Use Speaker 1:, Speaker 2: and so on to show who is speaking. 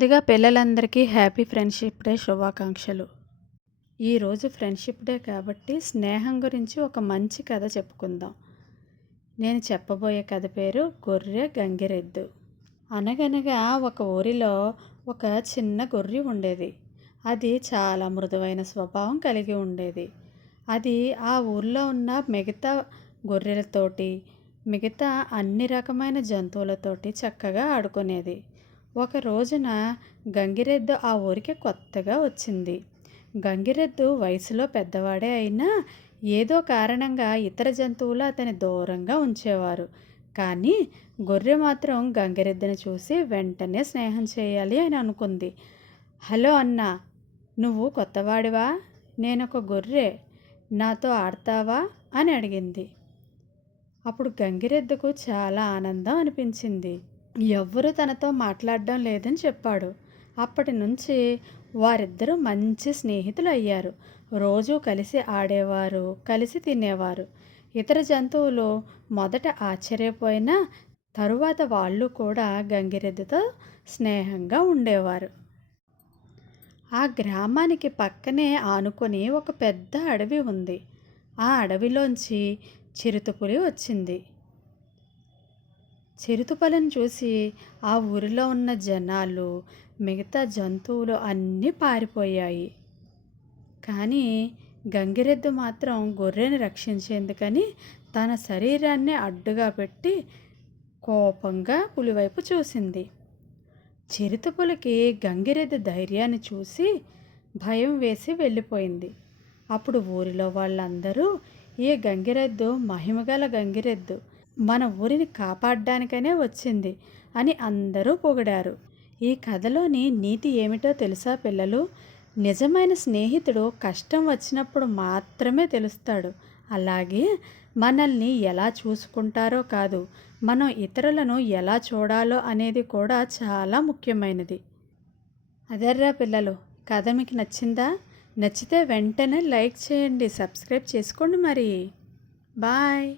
Speaker 1: ముందుగా పిల్లలందరికీ happy friendship day శుభాకాంక్షలు. ఈరోజు ఫ్రెండ్షిప్ డే కాబట్టి స్నేహం గురించి ఒక మంచి కథ చెప్పుకుందాం. నేను చెప్పబోయే కథ పేరు గొర్రె గంగిరెద్దు. అనగనగా ఒక ఊరిలో ఒక చిన్న గొర్రె ఉండేది. అది చాలా మృదువైన స్వభావం కలిగి ఉండేది. అది ఆ ఊర్లో ఉన్న మిగతా గొర్రెలతోటి మిగతా అన్ని రకమైన జంతువులతోటి చక్కగా ఆడుకునేది. ఒక రోజున గంగిరెద్దు ఆ ఊరికి కొత్తగా వచ్చింది. గంగిరెద్దు వయసులో పెద్దవాడే అయినా ఏదో కారణంగా ఇతర జంతువులు అతని దూరంగా ఉంచేవారు. కానీ గొర్రె మాత్రం గంగిరెద్దుని చూసి వెంటనే స్నేహం చేయాలి అని అనుకుంది. హలో అన్న నువ్వు కొత్తవాడివా? నేనొక గొర్రె. నాతో ఆడతావా? అని అడిగింది. అప్పుడు గంగిరెద్దుకు చాలా ఆనందం అనిపించింది. ఎవ్వరూ తనతో మాట్లాడడం లేదని చెప్పాడు. అప్పటి నుంచి వారిద్దరూ మంచి స్నేహితులు అయ్యారు. రోజూ కలిసి ఆడేవారు కలిసి తినేవారు. ఇతర జంతువులు మొదట ఆశ్చర్యపోయినా తరువాత వాళ్ళు కూడా గంగిరెద్దుతో స్నేహంగా ఉండేవారు. ఆ గ్రామానికి పక్కనే ఆనుకొని ఒక పెద్ద అడవి ఉంది. ఆ అడవిలోంచి చిరుతపులి వచ్చింది. చిరుతుపలను చూసి ఆ ఊరిలో ఉన్న జనాలు మిగతా జంతువులు అన్నీ పారిపోయాయి. కానీ గంగిరెద్దు మాత్రం గొర్రెని రక్షించేందుకని తన శరీరాన్ని అడ్డుగా పెట్టి కోపంగా పులివైపు చూసింది. చిరుతపులకి గంగిరెద్దు ధైర్యాన్ని చూసి భయం వేసి వెళ్ళిపోయింది. అప్పుడు ఊరిలో వాళ్ళందరూ ఈ గంగిరెద్దు మహిమగల గంగిరెద్దు మన ఊరిని కాపాడడానికనే వచ్చింది అని అందరూ పొగిడారు. ఈ కథలోని నీతి ఏమిటో తెలుసా పిల్లలు? నిజమైన స్నేహితుడు కష్టం వచ్చినప్పుడు మాత్రమే తెలుస్తాడు. అలాగే మనల్ని ఎలా చూసుకుంటారో కాదు మనం ఇతరులను ఎలా చూడాలో అనేది కూడా చాలా ముఖ్యమైనది. అదర్రా పిల్లలు కథ మీకు నచ్చిందా? నచ్చితే వెంటనే లైక్ చేయండి సబ్స్క్రైబ్ చేసుకోండి మరి. బాయ్.